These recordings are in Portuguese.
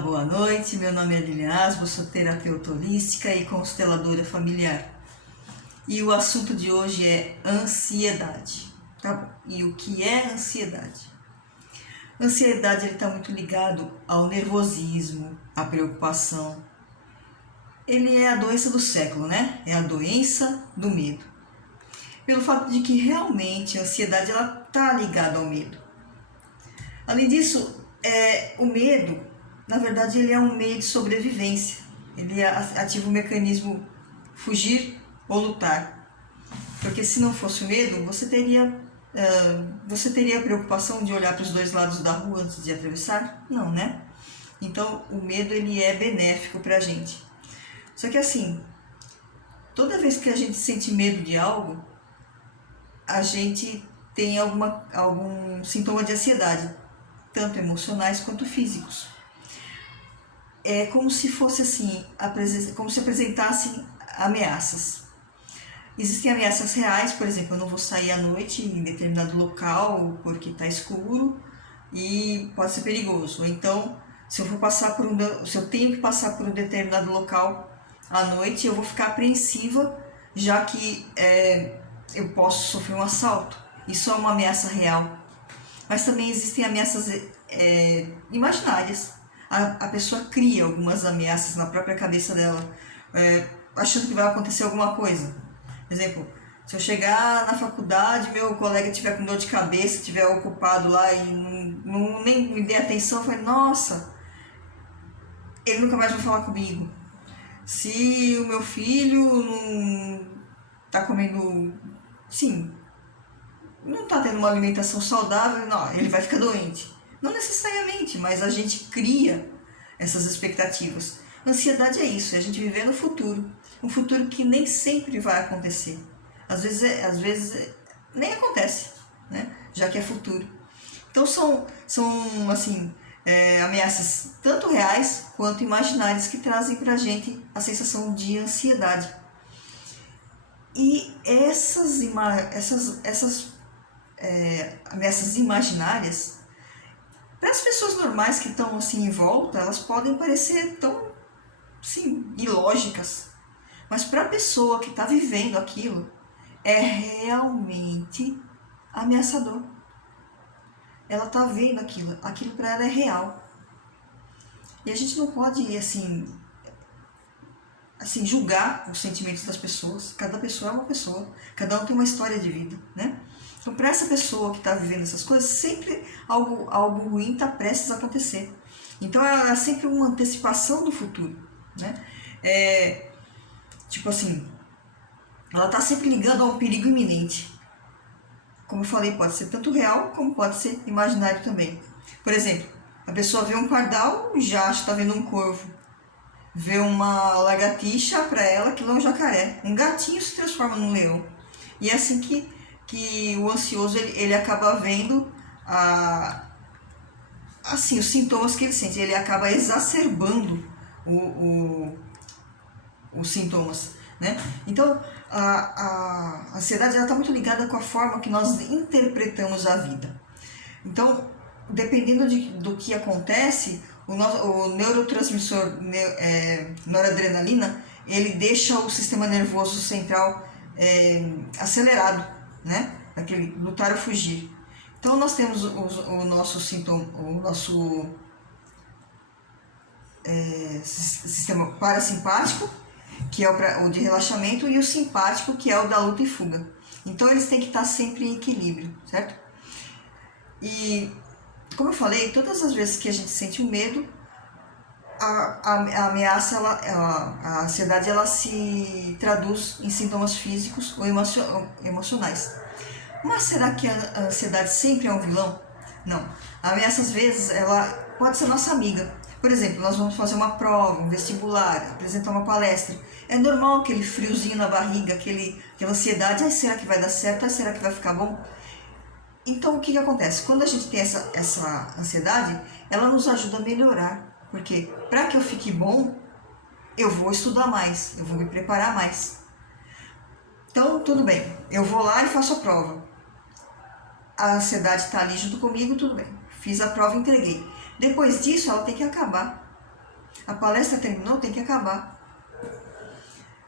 boa noite. Meu nome é Lilian Asbo, sou terapeuta holística e consteladora familiar. E o assunto de hoje é ansiedade. Tá bom. E o que é ansiedade? Ansiedade está muito ligado ao nervosismo, à preocupação. Ele é a doença do século, né? É a doença do medo. Pelo fato de que realmente a ansiedade está ligada ao medo. Além disso, o medo, na verdade, ele é um meio de sobrevivência. Ele ativa o mecanismo fugir ou lutar. Porque se não fosse o medo, você teria a preocupação de olhar para os dois lados da rua antes de atravessar? Não, né? Então, o medo ele é benéfico para a gente. Só que assim, toda vez que a gente sente medo de algo, a gente tem algum sintoma de ansiedade, tanto emocionais quanto físicos. É como se fosse assim, como se apresentassem ameaças. Existem ameaças reais, por exemplo, eu não vou sair à noite em determinado local porque está escuro e pode ser perigoso. Ou então, se eu tenho que passar por um determinado local à noite, eu vou ficar apreensiva, já que eu posso sofrer um assalto. Isso é uma ameaça real. Mas também existem ameaças imaginárias. A pessoa cria algumas ameaças na própria cabeça dela, achando que vai acontecer alguma coisa. Por exemplo, se eu chegar na faculdade, meu colega estiver com dor de cabeça, estiver ocupado lá e nem me der atenção, eu falei, nossa, ele nunca mais vai falar comigo. Se o meu filho não está comendo, sim, não está tendo uma alimentação saudável, não, ele vai ficar doente. Não necessariamente, mas a gente cria essas expectativas. Ansiedade é isso, é a gente viver no futuro. Um futuro que nem sempre vai acontecer. Às vezes nem acontece, né? Já que é futuro. Então são assim, ameaças tanto reais quanto imaginárias que trazem pra gente a sensação de ansiedade. E essas ameaças imaginárias, para as pessoas normais que estão assim em volta, elas podem parecer tão sim, ilógicas. Mas para a pessoa que está vivendo aquilo, é realmente ameaçador. Ela está vendo aquilo para ela é real. E a gente não pode assim julgar os sentimentos das pessoas. Cada pessoa é uma pessoa, cada um tem uma história de vida, né? Então, para essa pessoa que está vivendo essas coisas, sempre algo ruim está prestes a acontecer. Então, é sempre uma antecipação do futuro, né? Tipo assim, ela está sempre ligando a um perigo iminente. Como eu falei, pode ser tanto real como pode ser imaginário também. Por exemplo, a pessoa vê um pardal e já está vendo um corvo. Vê uma lagartixa, para ela aquilo é um jacaré. Um gatinho se transforma num leão. E é assim que o ansioso ele acaba vendo os sintomas que ele sente. Ele acaba exacerbando os sintomas, né? Então, a ansiedade está muito ligada com a forma que nós interpretamos a vida. Então, dependendo do que acontece, o neurotransmissor noradrenalina, ele deixa o sistema nervoso central acelerado, né? Aquele lutar ou fugir. Então, nós temos o nosso sintoma, o nosso sistema parasimpático, que é o de relaxamento, e o simpático, que é o da luta e fuga. Então, eles têm que estar sempre em equilíbrio, certo? E, como eu falei, todas as vezes que a gente sente um medo, a ameaça, a ansiedade, ela se traduz em sintomas físicos ou emocionais. Mas será que a ansiedade sempre é um vilão? Não. A ameaça, às vezes, ela pode ser nossa amiga. Por exemplo, nós vamos fazer uma prova, um vestibular, apresentar uma palestra. É normal aquele friozinho na barriga, aquela ansiedade. Ai, será que vai dar certo? Ai, será que vai ficar bom? Então, o que acontece? Quando a gente tem essa ansiedade, ela nos ajuda a melhorar. Porque para que eu fique bom, eu vou estudar mais, eu vou me preparar mais. Então, tudo bem, eu vou lá e faço a prova. A ansiedade está ali junto comigo, tudo bem. Fiz a prova e entreguei. Depois disso, ela tem que acabar. A palestra terminou, tem que acabar.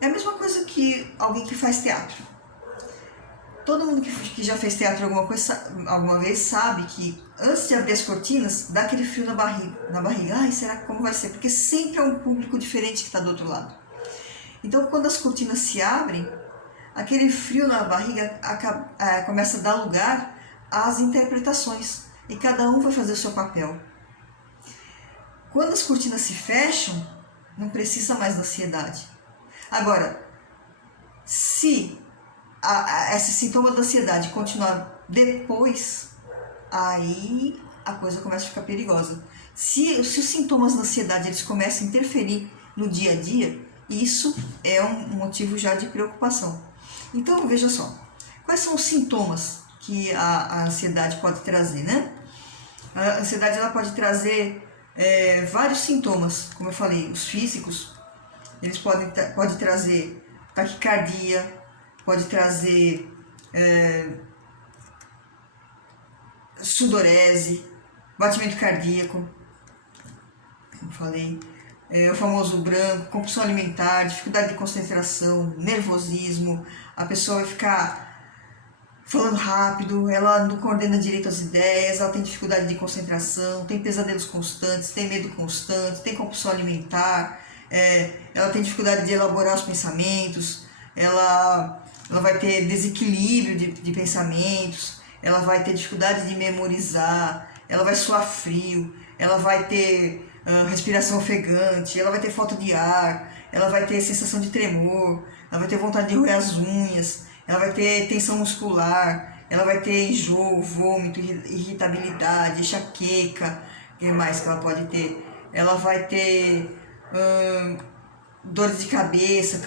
É a mesma coisa que alguém que faz teatro. Todo mundo que já fez teatro alguma vez sabe que antes de abrir as cortinas, dá aquele frio na barriga. Ai, será que como vai ser? Porque sempre é um público diferente que está do outro lado. Então, quando as cortinas se abrem, aquele frio na barriga começa a dar lugar às interpretações. E cada um vai fazer o seu papel. Quando as cortinas se fecham, não precisa mais da ansiedade. Agora, se esse sintoma da ansiedade continuar depois, aí a coisa começa a ficar perigosa. Se os sintomas da ansiedade eles começam a interferir no dia a dia, isso é um motivo já de preocupação. Então, veja só, quais são os sintomas que a ansiedade pode trazer, né? A ansiedade ela pode trazer vários sintomas, como eu falei, os físicos, eles pode trazer taquicardia, pode trazer sudorese, batimento cardíaco, como falei, o famoso branco, compulsão alimentar, dificuldade de concentração, nervosismo, a pessoa vai ficar falando rápido, ela não coordena direito as ideias, ela tem dificuldade de concentração, tem pesadelos constantes, tem medo constante, tem compulsão alimentar, ela tem dificuldade de elaborar os pensamentos, ela vai ter desequilíbrio de pensamentos, ela vai ter dificuldade de memorizar, ela vai suar frio, ela vai ter respiração ofegante, ela vai ter falta de ar, ela vai ter sensação de tremor, ela vai ter vontade de roer as unhas, ela vai ter tensão muscular, ela vai ter enjoo, vômito, irritabilidade, enxaqueca, o que mais que ela pode ter? Ela vai ter dores de cabeça,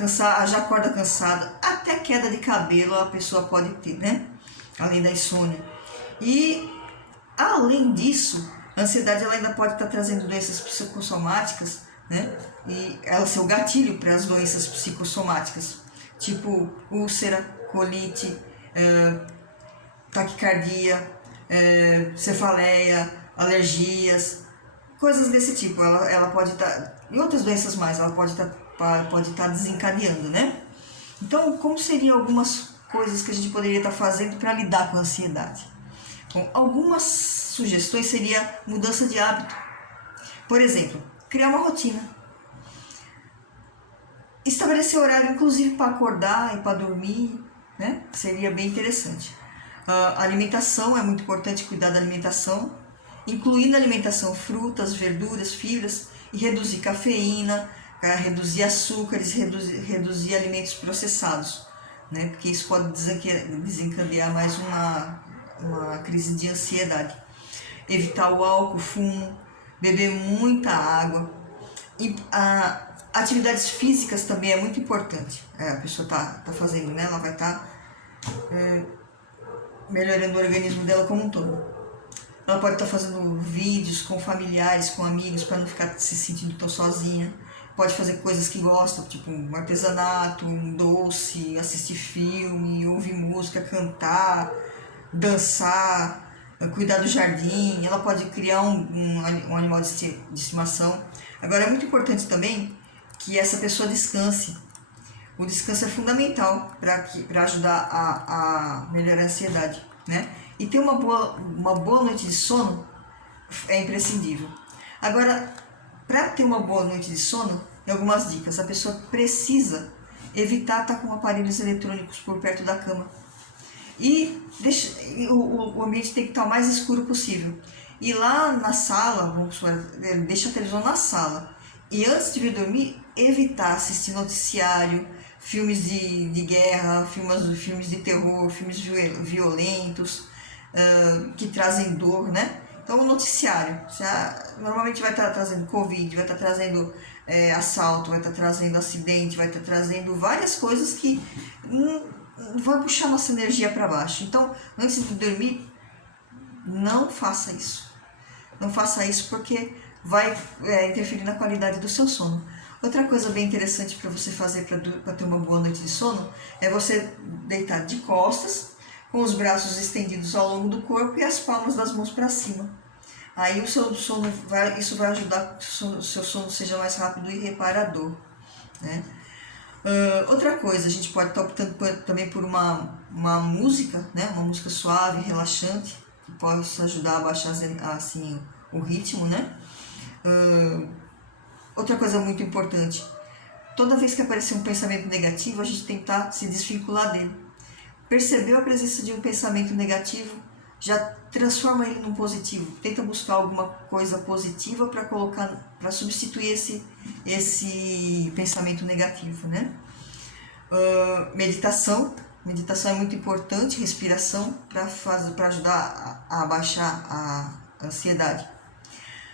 já acorda cansada, até queda de cabelo a pessoa pode ter, né? Além da insônia. E, além disso, a ansiedade ela ainda pode estar trazendo doenças psicossomáticas, né? E ela ser o gatilho para as doenças psicossomáticas, tipo úlcera, colite, taquicardia, cefaleia, alergias, coisas desse tipo. Ela pode estar, e outras doenças mais, ela pode estar desencadeando, né? Então, como seriam algumas coisas que a gente poderia estar fazendo para lidar com a ansiedade? Bom, algumas sugestões seria mudança de hábito. Por exemplo, criar uma rotina. Estabelecer horário, inclusive, para acordar e para dormir, né? Seria bem interessante. A alimentação, é muito importante cuidar da alimentação, incluir na alimentação frutas, verduras, fibras, e reduzir cafeína, reduzir açúcares, reduzir alimentos processados, né? Porque isso pode desencadear mais uma crise de ansiedade. Evitar o álcool, fumo, beber muita água. E atividades físicas também é muito importante. A pessoa tá fazendo, né? Ela vai estar melhorando o organismo dela como um todo. Ela pode estar fazendo vídeos com familiares, com amigos, para não ficar se sentindo tão sozinha. Pode fazer coisas que gosta, tipo um artesanato, um doce, assistir filme, ouvir música, cantar, dançar, cuidar do jardim. Ela pode criar um animal de estimação. Agora, é muito importante também que essa pessoa descanse. O descanso é fundamental para ajudar a melhorar a ansiedade, né? E ter uma boa noite de sono é imprescindível. Agora, para ter uma boa noite de sono, tem algumas dicas. A pessoa precisa evitar estar com aparelhos eletrônicos por perto da cama. E o ambiente tem que estar o mais escuro possível. E lá na sala, vamos supor, deixa a televisão na sala. E antes de vir dormir, evitar assistir noticiário, filmes de guerra, filmes de terror, filmes violentos, que trazem dor, né? Então, o noticiário normalmente vai estar trazendo Covid, vai estar trazendo assalto, vai estar trazendo acidente, vai estar trazendo várias coisas que vai puxar nossa energia para baixo. Então, antes de dormir, não faça isso. Não faça isso porque vai interferir na qualidade do seu sono. Outra coisa bem interessante para você fazer para ter uma boa noite de sono é você deitar de costas, com os braços estendidos ao longo do corpo e as palmas das mãos para cima. Aí o seu sono isso vai ajudar que o seu sono seja mais rápido e reparador, né? Outra coisa, a gente pode estar optando também por uma música, né? Uma música suave, relaxante, que pode ajudar a baixar assim, o ritmo, né? Outra coisa muito importante, toda vez que aparecer um pensamento negativo, a gente tem que tentar se desvincular dele. Percebeu a presença de um pensamento negativo, já transforma ele num positivo. Tenta buscar alguma coisa positiva para colocar, para substituir esse pensamento negativo, né? Meditação é muito importante, respiração para ajudar a baixar a ansiedade.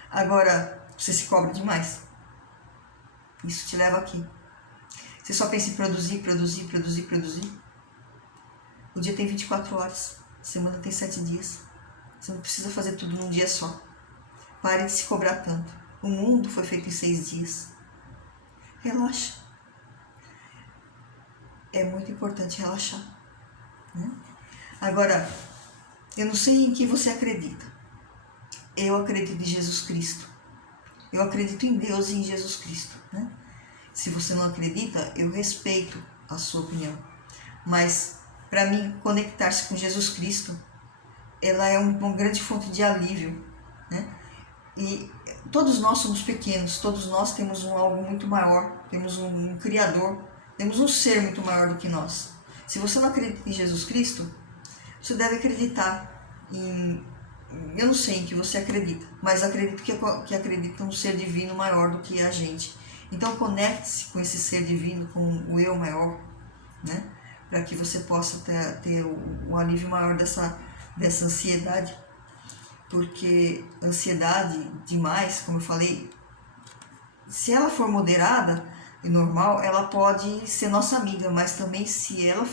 Agora, você se cobra demais. Isso te leva aqui. Você só pensa em produzir. O dia tem 24 horas, a semana tem 7 dias. Você não precisa fazer tudo num dia só. Pare de se cobrar tanto. O mundo foi feito em 6 dias. Relaxa. É muito importante relaxar, né? Agora, eu não sei em que você acredita. Eu acredito em Jesus Cristo. Eu acredito em Deus e em Jesus Cristo, né? Se você não acredita, eu respeito a sua opinião. Mas, para mim, conectar-se com Jesus Cristo, ela é uma grande fonte de alívio, né? E todos nós somos pequenos, todos nós temos algo muito maior, temos um Criador, temos um ser muito maior do que nós. Se você não acredita em Jesus Cristo, você deve acreditar em... Eu não sei em que você acredita, mas acredito que acredita em um ser divino maior do que a gente. Então conecte-se com esse ser divino, com o eu maior, né? Para que você possa ter o alívio maior dessa ansiedade. Porque ansiedade demais, como eu falei, se ela for moderada e normal, ela pode ser nossa amiga, mas também se ela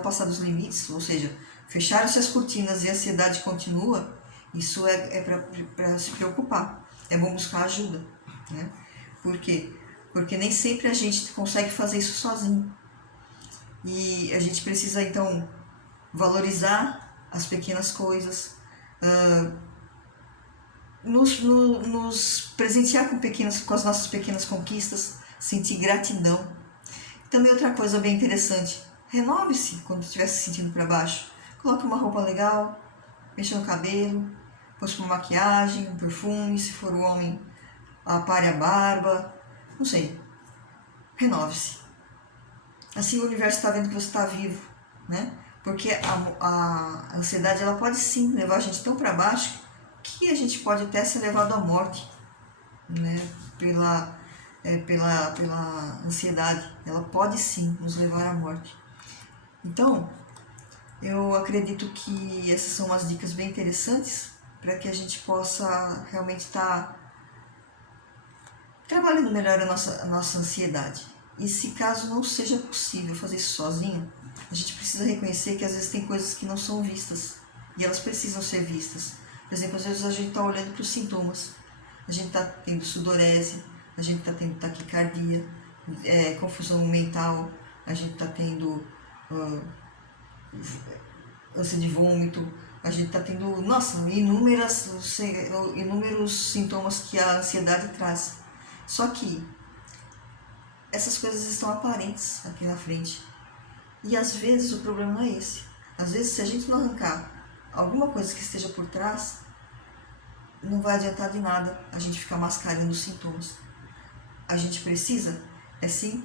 passar dos limites, ou seja, fecharam-se as cortinas e a ansiedade continua, isso é para se preocupar. É bom buscar ajuda, né? Por quê? Porque nem sempre a gente consegue fazer isso sozinho. E a gente precisa, então, valorizar as pequenas coisas, nos presentear com as nossas pequenas conquistas, sentir gratidão. Também outra coisa bem interessante, renove-se quando estiver se sentindo para baixo. Coloque uma roupa legal, mexa no cabelo, poste uma maquiagem, um perfume, se for o homem, apare a barba, não sei. Renove-se. Assim o universo está vendo que você está vivo, né? Porque a ansiedade ela pode sim levar a gente tão para baixo que a gente pode até ser levado à morte, né? Pela ansiedade. Ela pode sim nos levar à morte. Então, eu acredito que essas são umas dicas bem interessantes para que a gente possa realmente estar trabalhando melhor a nossa ansiedade. E se caso não seja possível fazer isso sozinho, a gente precisa reconhecer que às vezes tem coisas que não são vistas e elas precisam ser vistas. Por exemplo, às vezes a gente está olhando para os sintomas. A gente está tendo sudorese, a gente está tendo taquicardia, confusão mental, a gente está tendo ânsia de vômito, a gente está tendo, inúmeros sintomas que a ansiedade traz. Só que essas coisas estão aparentes aqui na frente. E às vezes o problema não é esse. Às vezes, se a gente não arrancar alguma coisa que esteja por trás, não vai adiantar de nada a gente ficar mascarando os sintomas. A gente precisa, sim,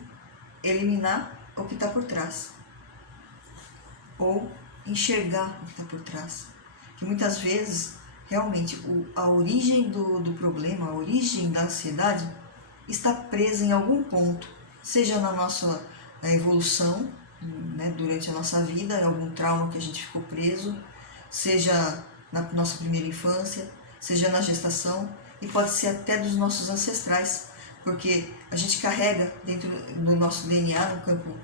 eliminar o que está por trás. Ou enxergar o que está por trás. Que muitas vezes, realmente, a origem do problema, a origem da ansiedade, está presa em algum ponto, seja na nossa evolução, né, durante a nossa vida, em algum trauma que a gente ficou preso, seja na nossa primeira infância, seja na gestação, e pode ser até dos nossos ancestrais, porque a gente carrega dentro do nosso DNA, no campo,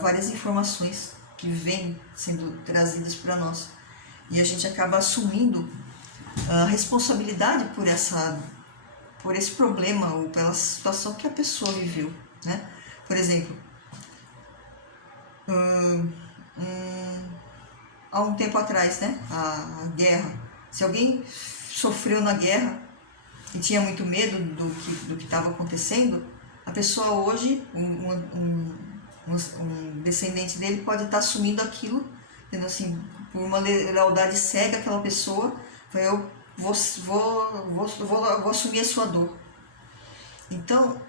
várias informações que vêm sendo trazidas para nós, e a gente acaba assumindo a responsabilidade por esse problema ou pela situação que a pessoa viveu, né? Por exemplo, há um tempo atrás, né? A guerra, Se alguém sofreu na guerra e tinha muito medo do que estava acontecendo, a pessoa hoje, um descendente dele pode estar assumindo aquilo, entendeu? Assim, por uma lealdade cega àquela pessoa, eu vou assumir a sua dor. Então,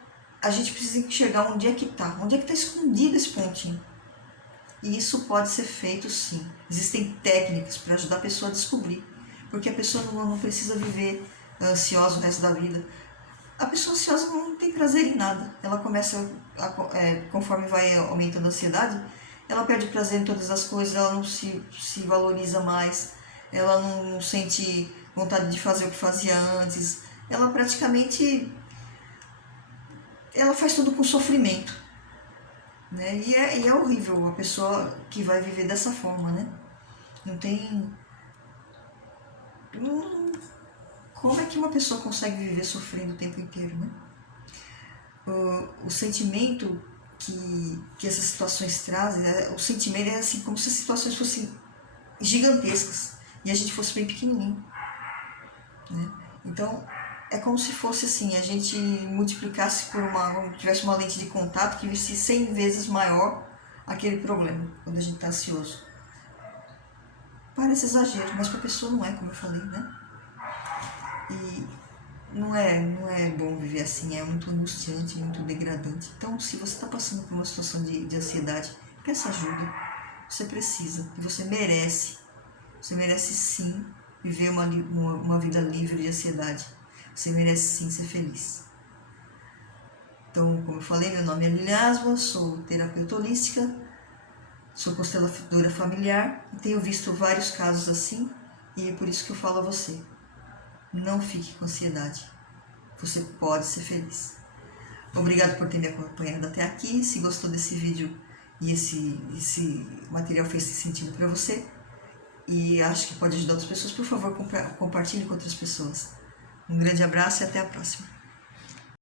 a gente precisa enxergar onde é que está escondido esse pontinho. E isso pode ser feito sim. Existem técnicas para ajudar a pessoa a descobrir, porque a pessoa não precisa viver ansiosa o resto da vida. A pessoa ansiosa não tem prazer em nada. Ela começa, conforme vai aumentando a ansiedade, ela perde prazer em todas as coisas, ela não se valoriza mais, ela não sente vontade de fazer o que fazia antes. Ela praticamente faz tudo com sofrimento, né? E é horrível a pessoa que vai viver dessa forma, né? Como é que uma pessoa consegue viver sofrendo o tempo inteiro, né? O sentimento que essas situações trazem, o sentimento é assim, como se as situações fossem gigantescas e a gente fosse bem pequenininho, né? Então, é como se fosse assim, a gente multiplicasse tivesse uma lente de contato que visse 100 vezes maior aquele problema, quando a gente está ansioso. Parece exagero, mas para a pessoa não é, como eu falei, né? E não é bom viver assim, é muito angustiante, muito degradante. Então, se você está passando por uma situação de ansiedade, peça ajuda. Você precisa e você merece. Você merece sim viver uma vida livre de ansiedade. Você merece sim ser feliz. Então, como eu falei, meu nome é Lilian Asma, sou terapeuta holística, sou consteladora familiar e tenho visto vários casos assim, e é por isso que eu falo a você. Não fique com ansiedade. Você pode ser feliz. Obrigado por ter me acompanhado até aqui. Se gostou desse vídeo e esse material fez sentido para você e acho que pode ajudar outras pessoas, por favor, compartilhe com outras pessoas. Um grande abraço e até a próxima.